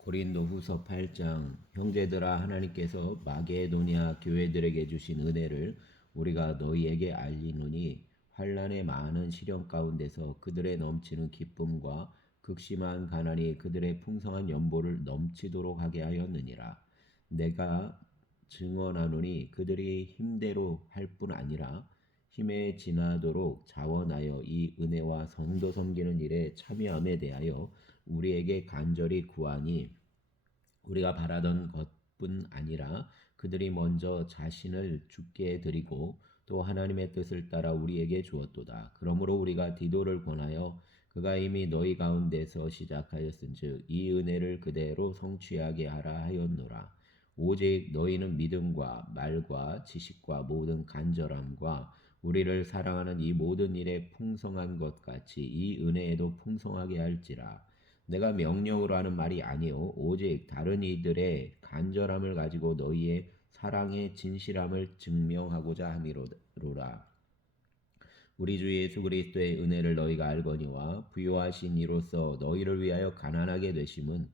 고린도후서 8장. 형제들아, 하나님께서 마게도냐 교회들에게 주신 은혜를 우리가 너희에게 알리노니 환난의 많은 시련 가운데서 그들의 넘치는 기쁨과 극심한 가난이 그들의 풍성한 연보를 넘치도록 하게 하였느니라. 내가 증언하노니 그들이 힘대로 할 뿐 아니라 힘에 지나도록 자원하여 이 은혜와 성도 섬기는 일에 참여함에 대하여 우리에게 간절히 구하니, 우리가 바라던 것뿐 아니라 그들이 먼저 자신을 주께 드리고 또 하나님의 뜻을 따라 우리에게 주었도다. 그러므로 우리가 디도를 권하여 그가 이미 너희 가운데서 시작하였은즉 이 은혜를 그대로 성취하게 하라 하였노라. 오직 너희는 믿음과 말과 지식과 모든 간절함과 우리를 사랑하는 이 모든 일에 풍성한 것 같이 이 은혜에도 풍성하게 할지라. 내가 명령으로 하는 말이 아니요 오직 다른 이들의 간절함을 가지고 너희의 사랑의 진실함을 증명하고자 함이로라. 우리 주 예수 그리스도의 은혜를 너희가 알거니와 부요하신 이로써 너희를 위하여 가난하게 되심은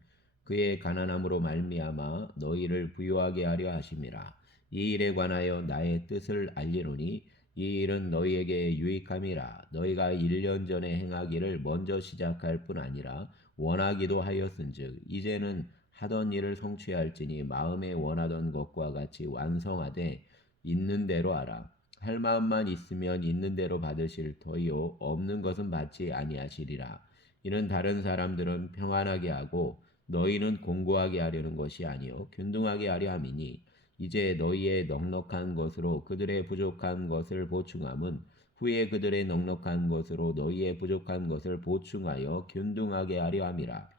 그의 가난함으로 말미암아 너희를 부요하게 하려 하심이라. 이 일에 관하여 나의 뜻을 알리노니 이 일은 너희에게 유익함이라. 너희가 1년 전에 행하기를 먼저 시작할 뿐 아니라 원하기도 하였은즉 이제는 하던 일을 성취할지니 마음에 원하던 것과 같이 완성하되 있는 대로 하라. 할 마음만 있으면 있는 대로 받으실 터이요 없는 것은 받지 아니하시리라. 이는 다른 사람들은 평안하게 하고 너희는 공고하게 하려는 것이 아니요 균등하게 하려 함이니, 이제 너희의 넉넉한 것으로 그들의 부족한 것을 보충함은 후에 그들의 넉넉한 것으로 너희의 부족한 것을 보충하여 균등하게 하려 함이라.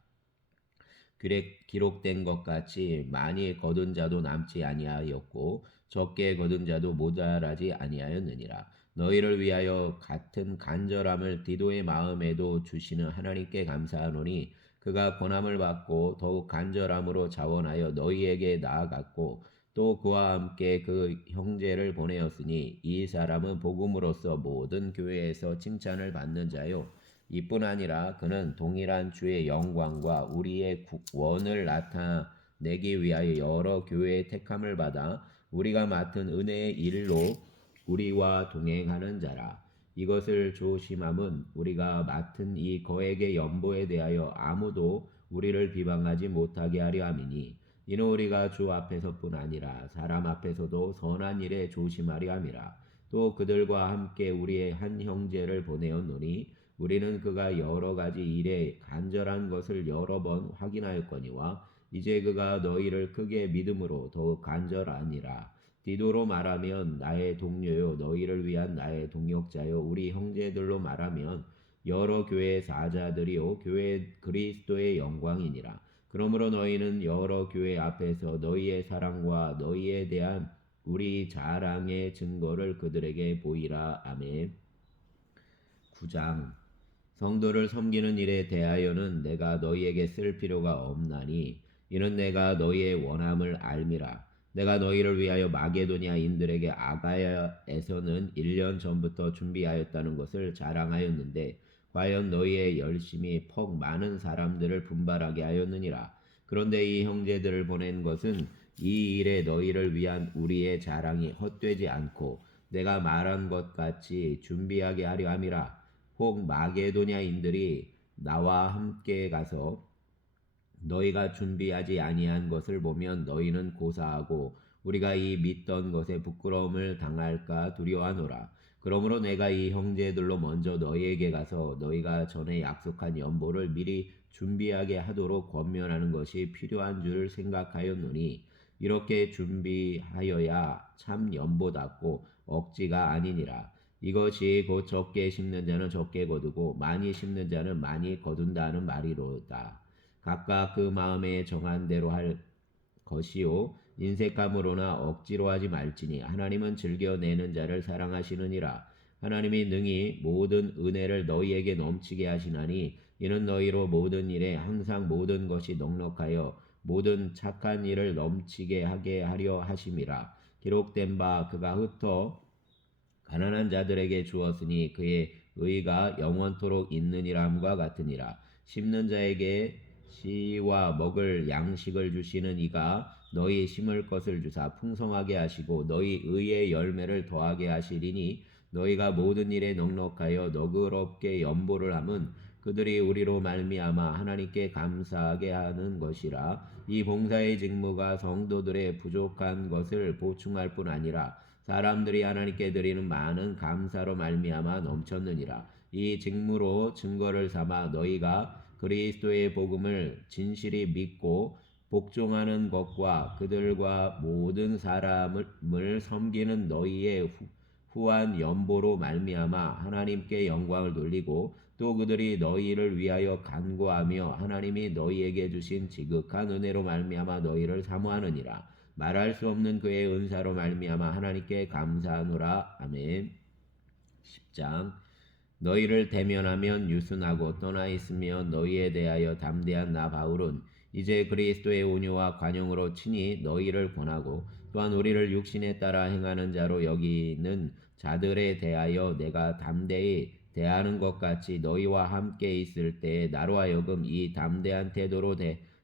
기록된 것 같이 많이 거둔 자도 남지 아니하였고 적게 거둔 자도 모자라지 아니하였느니라. 너희를 위하여 같은 간절함을 디도의 마음에도 주시는 하나님께 감사하노니 그가 권함을 받고 더욱 간절함으로 자원하여 너희에게 나아갔고 또 그와 함께 그 형제를 보내었으니 이 사람은 복음으로써 모든 교회에서 칭찬을 받는 자요 이뿐 아니라 그는 동일한 주의 영광과 우리의 원을 나타내기 위하여 여러 교회의 택함을 받아 우리가 맡은 은혜의 일로 우리와 동행하는 자라. 이것을 조심함은 우리가 맡은 이 거액의 연보에 대하여 아무도 우리를 비방하지 못하게 하려 함이니, 이는 우리가 주 앞에서뿐 아니라 사람 앞에서도 선한 일에 조심하려 함이라. 또 그들과 함께 우리의 한 형제를 보내었노니 우리는 그가 여러 가지 일에 간절한 것을 여러 번 확인하였거니와 이제 그가 너희를 크게 믿음으로 더욱 간절하니라. 디도로 말하면 나의 동료요 너희를 위한 나의 동역자요 우리 형제들로 말하면 여러 교회의 사자들이요 교회 그리스도의 영광이니라. 그러므로 너희는 여러 교회 앞에서 너희의 사랑과 너희에 대한 우리 자랑의 증거를 그들에게 보이라. 아멘. 9장. 성도를 섬기는 일에 대하여는 내가 너희에게 쓸 필요가 없나니 이는 내가 너희의 원함을 알미라. 내가 너희를 위하여 마게도냐인들에게 아가야에서는 1년 전부터 준비하였다는 것을 자랑하였는데 과연 너희의 열심이 퍽 많은 사람들을 분발하게 하였느니라. 그런데 이 형제들을 보낸 것은 이 일에 너희를 위한 우리의 자랑이 헛되지 않고 내가 말한 것 같이 준비하게 하려 함이라. 혹 마게도냐인들이 나와 함께 가서 너희가 준비하지 아니한 것을 보면 너희는 고사하고 우리가 이 믿던 것에 부끄러움을 당할까 두려워하노라. 그러므로 내가 이 형제들로 먼저 너희에게 가서 너희가 전에 약속한 연보를 미리 준비하게 하도록 권면하는 것이 필요한 줄 생각하였노니 이렇게 준비하여야 참 연보답고 억지가 아니니라. 이것이 곧 적게 심는 자는 적게 거두고 많이 심는 자는 많이 거둔다는 말이로다. 각각 그 마음에 정한 대로 할 것이요 인색감으로나 억지로 하지 말지니 하나님은 즐겨내는 자를 사랑하시느니라. 하나님이 능히 모든 은혜를 너희에게 넘치게 하시나니 이는 너희로 모든 일에 항상 모든 것이 넉넉하여 모든 착한 일을 넘치게 하게 하려 하심이라. 기록된 바 그가 흩어 가난한 자들에게 주었으니 그의 의가 영원토록 있느니라 함과 같으니라. 심는 자에게 씨와 먹을 양식을 주시는 이가 너희 심을 것을 주사 풍성하게 하시고 너희 의의 열매를 더하게 하시리니 너희가 모든 일에 넉넉하여 너그럽게 연보를 함은 그들이 우리로 말미암아 하나님께 감사하게 하는 것이라. 이 봉사의 직무가 성도들의 부족한 것을 보충할 뿐 아니라 사람들이 하나님께 드리는 많은 감사로 말미암아 넘쳤느니라. 이 직무로 증거를 삼아 너희가 그리스도의 복음을 진실이 믿고 복종하는 것과 그들과 모든 사람을 섬기는 너희의 후한 연보로 말미암아 하나님께 영광을 돌리고 또 그들이 너희를 위하여 간구하며 하나님이 너희에게 주신 지극한 은혜로 말미암아 너희를 사모하느니라. 말할 수 없는 그의 은사로 말미암아 하나님께 감사하노라. 아멘. 10장. 너희를 대면하면 유순하고 떠나 있으면 너희에 대하여 담대한 나 바울은 이제 그리스도의 온유와 관용으로 친히 너희를 권하고 또한 우리를 육신에 따라 행하는 자로 여기는 자들에 대하여 내가 담대히 대하는 것 같이 너희와 함께 있을 때에 나로 하여금 이 담대한 태도로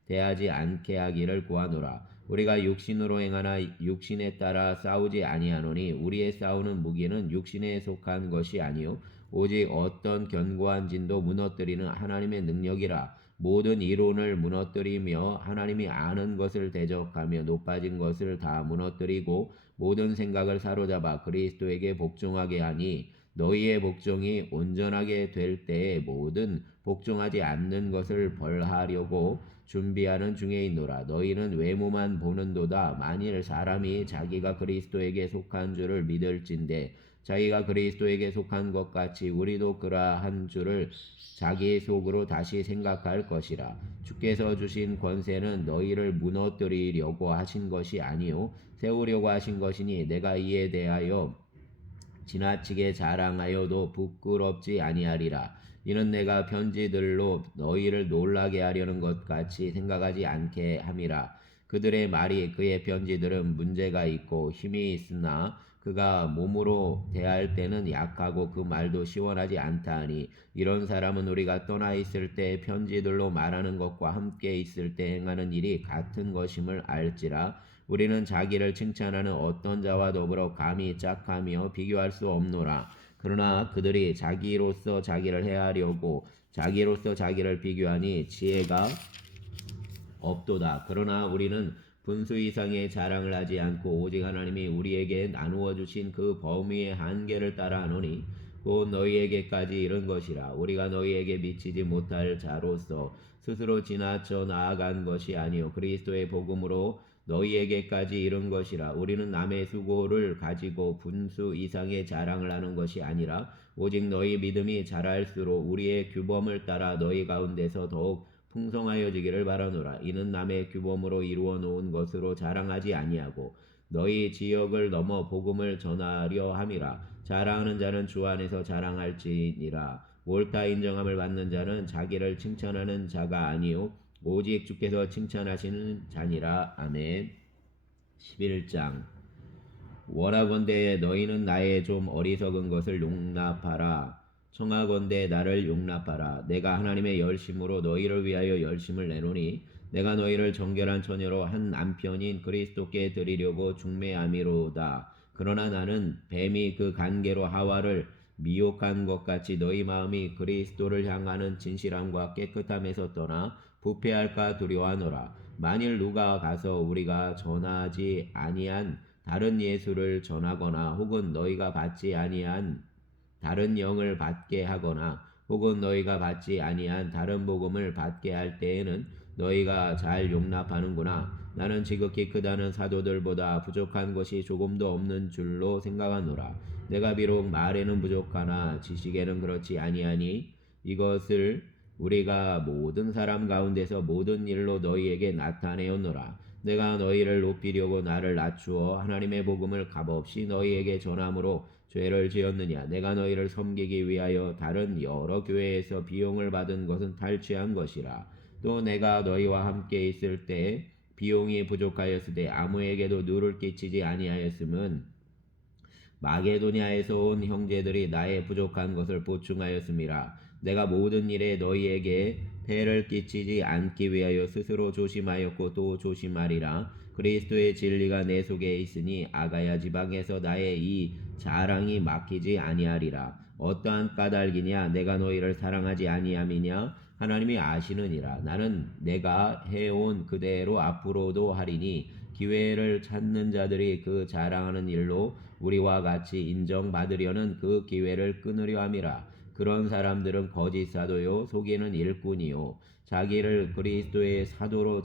대하지 않게 하기를 구하노라. 우리가 육신으로 행하나 육신에 따라 싸우지 아니하노니 우리의 싸우는 무기는 육신에 속한 것이 아니요 오직 어떤 견고한 진도 무너뜨리는 하나님의 능력이라. 모든 이론을 무너뜨리며 하나님이 아는 것을 대적하며 높아진 것을 다 무너뜨리고 모든 생각을 사로잡아 그리스도에게 복종하게 하니 너희의 복종이 온전하게 될 때에 모든 복종하지 않는 것을 벌하려고 준비하는 중에 있노라. 너희는 외모만 보는도다. 만일 사람이 자기가 그리스도에게 속한 줄을 믿을진대 자기가 그리스도에게 속한 것 같이 우리도 그러한 줄을 자기 속으로 다시 생각할 것이라. 주께서 주신 권세는 너희를 무너뜨리려고 하신 것이 아니요 세우려고 하신 것이니 내가 이에 대하여 지나치게 자랑하여도 부끄럽지 아니하리라. 이는 내가 편지들로 너희를 놀라게 하려는 것 같이 생각하지 않게 함이라. 그들의 말이 그의 편지들은 문제가 있고 힘이 있으나 그가 몸으로 대할 때는 약하고 그 말도 시원하지 않다 하니 이런 사람은 우리가 떠나 있을 때 편지들로 말하는 것과 함께 있을 때 행하는 일이 같은 것임을 알지라. 우리는 자기를 칭찬하는 어떤 자와 더불어 감히 짝하며 비교할 수 없노라. 그러나 그들이 자기로서 자기를 해하려고 자기로서 자기를 비교하니 지혜가 없도다. 그러나 우리는 분수 이상의 자랑을 하지 않고 오직 하나님이 우리에게 나누어 주신 그 범위의 한계를 따라하노니 곧 너희에게까지 이른 것이라. 우리가 너희에게 미치지 못할 자로서 스스로 지나쳐 나아간 것이 아니요 그리스도의 복음으로 너희에게까지 이른 것이라. 우리는 남의 수고를 가지고 분수 이상의 자랑을 하는 것이 아니라 오직 너희 믿음이 자랄수록 우리의 규범을 따라 너희 가운데서 더욱 풍성하여지기를 바라노라. 이는 남의 규범으로 이루어 놓은 것으로 자랑하지 아니하고 너희 지역을 넘어 복음을 전하려 함이라. 자랑하는 자는 주 안에서 자랑할지니라. 옳다 인정함을 받는 자는 자기를 칭찬하는 자가 아니요 오직 주께서 칭찬하시는 자니라. 아멘. 11장. 원하건대 너희는 나의 좀 어리석은 것을 용납하라. 청하건대 나를 용납하라. 내가 하나님의 열심으로 너희를 위하여 열심을 내노니 내가 너희를 정결한 처녀로 한 남편인 그리스도께 드리려고 중매함이로다. 그러나 나는 뱀이 그 간계로 하와를 미혹한 것 같이 너희 마음이 그리스도를 향하는 진실함과 깨끗함에서 떠나 부패할까 두려워하노라. 만일 누가 가서 우리가 전하지 아니한 다른 예수를 전하거나 혹은 너희가 받지 아니한 다른 영을 받게 하거나 혹은 너희가 받지 아니한 다른 복음을 받게 할 때에는 너희가 잘 용납하는구나. 나는 지극히 크다는 사도들보다 부족한 것이 조금도 없는 줄로 생각하노라. 내가 비록 말에는 부족하나 지식에는 그렇지 아니하니 이것을 우리가 모든 사람 가운데서 모든 일로 너희에게 나타내었노라. 내가 너희를 높이려고 나를 낮추어 하나님의 복음을 값없이 너희에게 전함으로 죄를 지었느냐. 내가 너희를 섬기기 위하여 다른 여러 교회에서 비용을 받은 것은 탈취한 것이라. 또 내가 너희와 함께 있을 때 비용이 부족하였을 때 아무에게도 누를 끼치지 아니하였음은 마게도냐에서 온 형제들이 나의 부족한 것을 보충하였음이라. 내가 모든 일에 너희에게 폐를 끼치지 않기 위하여 스스로 조심하였고 또 조심하리라. 그리스도의 진리가 내 속에 있으니 아가야 지방에서 나의 이 자랑이 막히지 아니하리라. 어떠한 까닭이냐 내가 너희를 사랑하지 아니함이냐 하나님이 아시느니라. 나는 내가 해온 그대로 앞으로도 하리니 기회를 찾는 자들이 그 자랑하는 일로 우리와 같이 인정받으려는 그 기회를 끊으려 함이라. 그런 사람들은 거짓 사도요 속이는 일꾼이요 자기를 그리스도의 사도로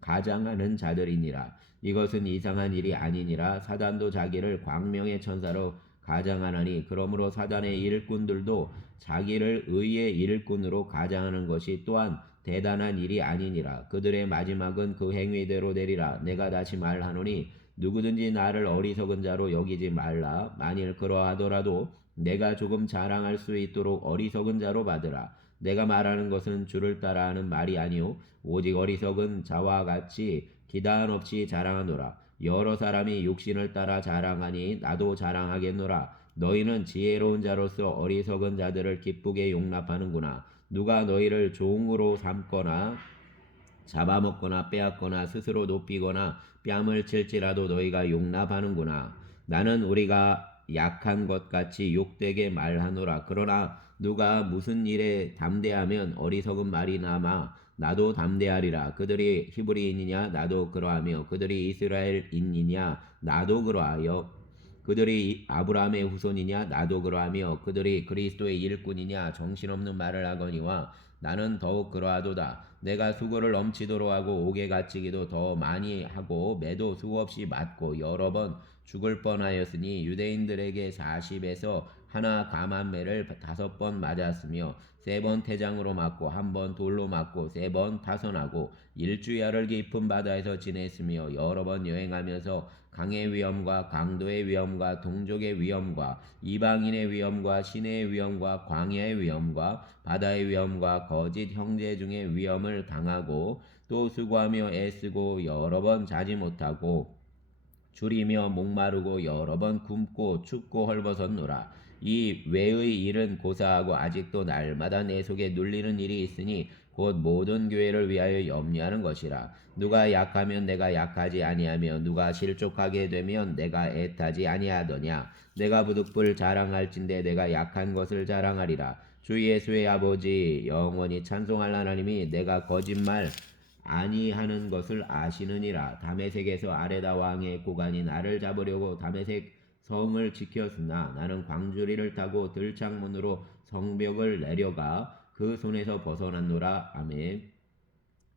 가장하는 자들이니라. 이것은 이상한 일이 아니니라. 사단도 자기를 광명의 천사로 가장하나니 그러므로 사단의 일꾼들도 자기를 의의 일꾼으로 가장하는 것이 또한 대단한 일이 아니니라. 그들의 마지막은 그 행위대로 되리라. 내가 다시 말하노니 누구든지 나를 어리석은 자로 여기지 말라. 만일 그러하더라도 내가 조금 자랑할 수 있도록 어리석은 자로 받으라. 내가 말하는 것은 주를 따라 하는 말이 아니오 오직 어리석은 자와 같이 기단 없이 자랑하노라. 여러 사람이 육신을 따라 자랑하니 나도 자랑하겠노라. 너희는 지혜로운 자로서 어리석은 자들을 기쁘게 용납하는구나. 누가 너희를 종으로 삼거나 잡아먹거나 빼앗거나 스스로 높이거나 뺨을 칠지라도 너희가 용납하는구나. 나는 우리가 약한 것 같이 욕되게 말하노라. 그러나 누가 무슨 일에 담대하면 어리석은 말이 남아 나도 담대하리라. 그들이 히브리인이냐 나도 그러하며 그들이 이스라엘인이냐 나도 그러하여 그들이 아브라함의 후손이냐 나도 그러하며 그들이 그리스도의 일꾼이냐 정신없는 말을 하거니와 나는 더욱 그러하도다. 내가 수고를 넘치도록 하고 옥에 갇히기도 더 많이 하고 매도 수없이 맞고 여러 번 죽을 뻔하였으니 유대인들에게 40에서 하나 감한매를 5번 맞았으며 3번 태장으로 맞고 1번 돌로 맞고 3번 타선하고 일주야를 깊은 바다에서 지냈으며 여러 번 여행하면서 강의 위험과 강도의 위험과 동족의 위험과 이방인의 위험과 시내의 위험과 광야의 위험과 바다의 위험과 거짓 형제 중의 위험을 당하고 또 수고하며 애쓰고 여러 번 자지 못하고 줄이며 목마르고 여러 번 굶고 춥고 헐벗었노라. 이 외의 일은 고사하고 아직도 날마다 내 속에 눌리는 일이 있으니 곧 모든 교회를 위하여 염려하는 것이라. 누가 약하면 내가 약하지 아니하며 누가 실족하게 되면 내가 애타지 아니하더냐. 내가 부득불 자랑할진대 내가 약한 것을 자랑하리라. 주 예수의 아버지 영원히 찬송할 하나님이 내가 거짓말 아니하는 것을 아시느니라. 다메섹에서 아레다 왕의 고관이 나를 잡으려고 다메섹 성을 지켰으나 나는 광주리를 타고 들창문으로 성벽을 내려가 그 손에서 벗어났노라. 아멘.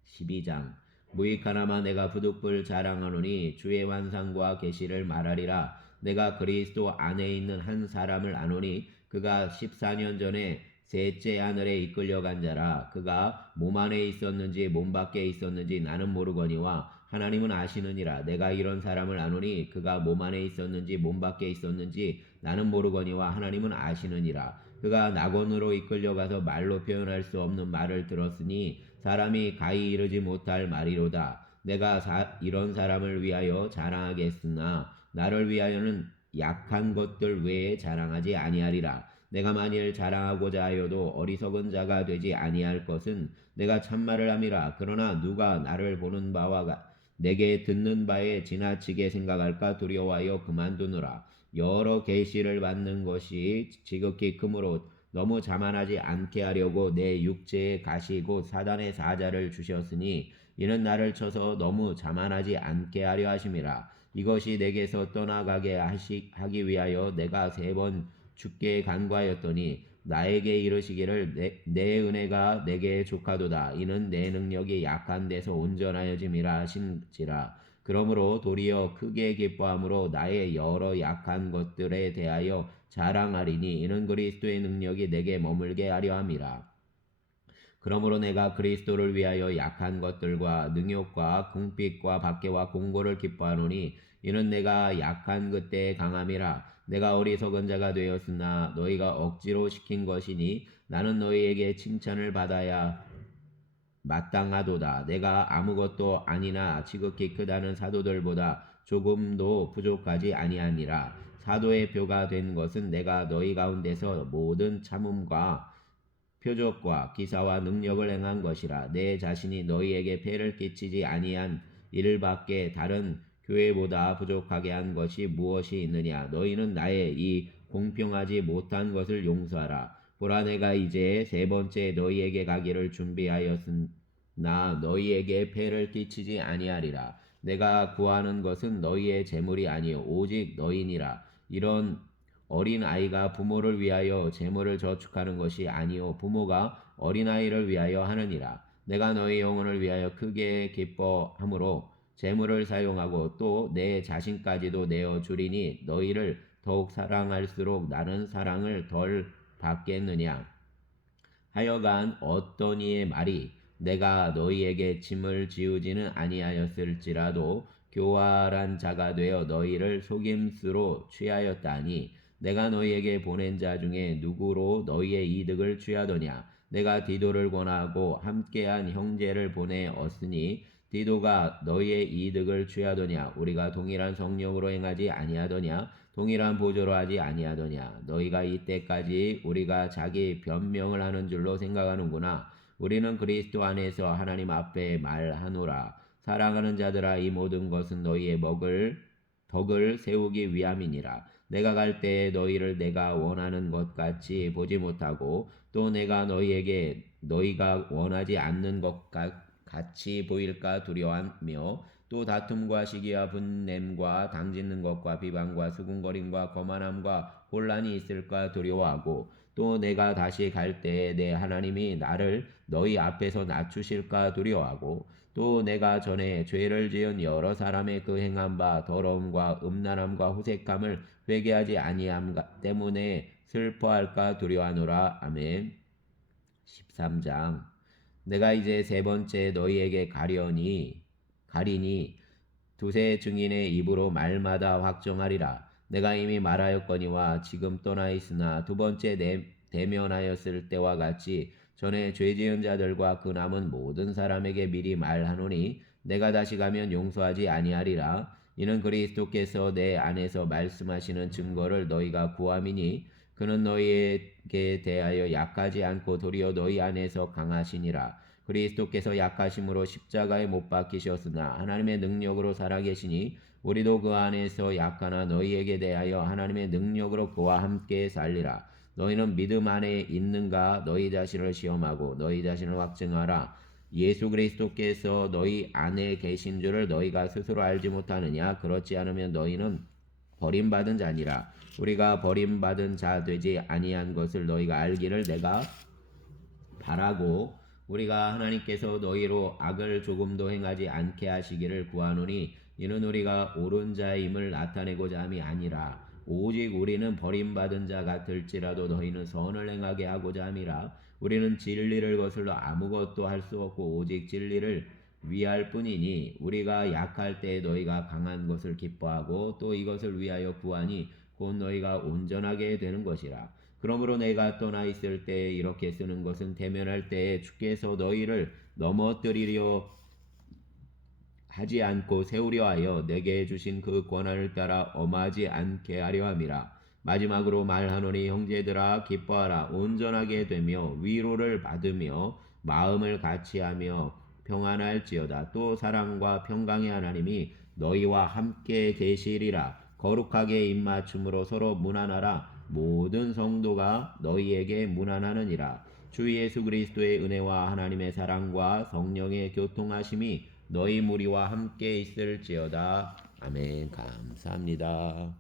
12장 무익하나마 내가 부득불 자랑하노니 주의 환상과 계시를 말하리라. 내가 그리스도 안에 있는 한 사람을 아노니 그가 14년 전에 셋째 하늘에 이끌려간 자라. 그가 몸 안에 있었는지 몸 밖에 있었는지 나는 모르거니와 하나님은 아시느니라. 내가 이런 사람을 아노니 그가 몸 안에 있었는지 몸 밖에 있었는지 나는 모르거니와 하나님은 아시느니라. 그가 낙원으로 이끌려가서 말로 표현할 수 없는 말을 들었으니 사람이 가히 이르지 못할 말이로다. 내가 이런 사람을 위하여 자랑하겠으나 나를 위하여는 약한 것들 외에 자랑하지 아니하리라. 내가 만일 자랑하고자 하여도 어리석은 자가 되지 아니할 것은 내가 참말을 함이라. 그러나 누가 나를 보는 바와 내게 듣는 바에 지나치게 생각할까 두려워하여 그만두노라. 여러 계시를 받는 것이 지극히 크므로 너무 자만하지 않게 하려고 내 육체에 가시고 사단의 사자를 주셨으니 이는 나를 쳐서 너무 자만하지 않게 하려 하심이라. 이것이 내게서 떠나가게 하기 위하여 내가 3번 주께 간구하였더니 나에게 이르시기를 내 은혜가 내게 족하도다. 이는 내 능력이 약한 데서 온전하여짐이라 하신지라. 그러므로 도리어 크게 기뻐함으로 나의 여러 약한 것들에 대하여 자랑하리니 이는 그리스도의 능력이 내게 머물게 하려 함이라. 그러므로 내가 그리스도를 위하여 약한 것들과 능욕과 궁핍과 박해와 공고를 기뻐하노니 이는 내가 약한 그때의 강함이라. 내가 어리석은 자가 되었으나 너희가 억지로 시킨 것이니 나는 너희에게 칭찬을 받아야 마땅하도다. 내가 아무것도 아니나 지극히 크다는 사도들보다 조금도 부족하지 아니하니라. 사도의 표가 된 것은 내가 너희 가운데서 모든 참음과 표적과 기사와 능력을 행한 것이라. 내 자신이 너희에게 폐를 끼치지 아니한 일밖에 다른 교회보다 부족하게 한 것이 무엇이 있느냐. 너희는 나의 이 공평하지 못한 것을 용서하라. 보라, 내가 이제 세 번째 너희에게 가기를 준비하였으나 너희에게 폐를 끼치지 아니하리라. 내가 구하는 것은 너희의 재물이 아니요 오직 너희니라. 이런 어린 아이가 부모를 위하여 재물을 저축하는 것이 아니요 부모가 어린 아이를 위하여 하느니라. 내가 너희 영혼을 위하여 크게 기뻐함으로 재물을 사용하고 또 내 자신까지도 내어 주리니 너희를 더욱 사랑할수록 나는 사랑을 덜 받겠느냐. 하여간 어떤 이의 말이 내가 너희에게 짐을 지우지는 아니하였을지라도 교활한 자가 되어 너희를 속임수로 취하였다니. 내가 너희에게 보낸 자 중에 누구로 너희의 이득을 취하더냐. 내가 디도를 권하고 함께한 형제를 보내었으니 디도가 너희의 이득을 취하더냐. 우리가 동일한 성령으로 행하지 아니하더냐. 동일한 보조로 하지 아니하더냐. 너희가 이때까지 우리가 자기 변명을 하는 줄로 생각하는구나. 우리는 그리스도 안에서 하나님 앞에 말하노라. 사랑하는 자들아, 이 모든 것은 너희의 덕을 세우기 위함이니라. 내가 갈 때에 너희를 내가 원하는 것 같이 보지 못하고 또 내가 너희에게 너희가 원하지 않는 것 같이 보일까 두려워하며 또 다툼과 시기와 분냄과 당짓는 것과 비방과 수군거림과 거만함과 혼란이 있을까 두려워하고 또 내가 다시 갈 때에 내 하나님이 나를 너희 앞에서 낮추실까 두려워하고 또 내가 전에 죄를 지은 여러 사람의 그 행한 바 더러움과 음란함과 후색함을 회개하지 아니함 때문에 슬퍼할까 두려워하노라. 아멘. 13장. 내가 이제 세 번째 너희에게 가리니 두세 증인의 입으로 말마다 확정하리라. 내가 이미 말하였거니와 지금 떠나 있으나 두 번째 대면하였을 때와 같이 전에 죄 지은 자들과 그 남은 모든 사람에게 미리 말하노니 내가 다시 가면 용서하지 아니하리라. 이는 그리스도께서 내 안에서 말씀하시는 증거를 너희가 구함이니 그는 너희에게 대하여 약하지 않고 도리어 너희 안에서 강하시니라. 그리스도께서 약하심으로 십자가에 못 박히셨으나 하나님의 능력으로 살아계시니 우리도 그 안에서 약하나 너희에게 대하여 하나님의 능력으로 그와 함께 살리라. 너희는 믿음 안에 있는가? 너희 자신을 시험하고 너희 자신을 확증하라. 예수 그리스도께서 너희 안에 계신 줄을 너희가 스스로 알지 못하느냐? 그렇지 않으면 너희는 버림받은 자니라. 우리가 버림받은 자 되지 아니한 것을 너희가 알기를 내가 바라고 우리가 하나님께서 너희로 악을 조금도 행하지 않게 하시기를 구하노니 이는 우리가 옳은 자임을 나타내고자 함이 아니라 오직 우리는 버림받은 자 같을지라도 너희는 선을 행하게 하고자 함이라. 우리는 진리를 거슬러 아무것도 할 수 없고 오직 진리를 위할 뿐이니 우리가 약할 때 너희가 강한 것을 기뻐하고 또 이것을 위하여 구하니 곧 너희가 온전하게 되는 것이라. 그러므로 내가 떠나 있을 때 이렇게 쓰는 것은 대면할 때에 주께서 너희를 넘어뜨리려 하지 않고 세우려 하여 내게 주신 그 권한을 따라 엄하지 않게 하려 함이라. 마지막으로 말하노니 형제들아 기뻐하라. 온전하게 되며 위로를 받으며 마음을 같이하며 평안할지어다. 또 사랑과 평강의 하나님이 너희와 함께 계시리라. 거룩하게 입맞춤으로 서로 문안하라. 모든 성도가 너희에게 문안하느니라. 주 예수 그리스도의 은혜와 하나님의 사랑과 성령의 교통하심이 너희 무리와 함께 있을지어다. 아멘. 감사합니다.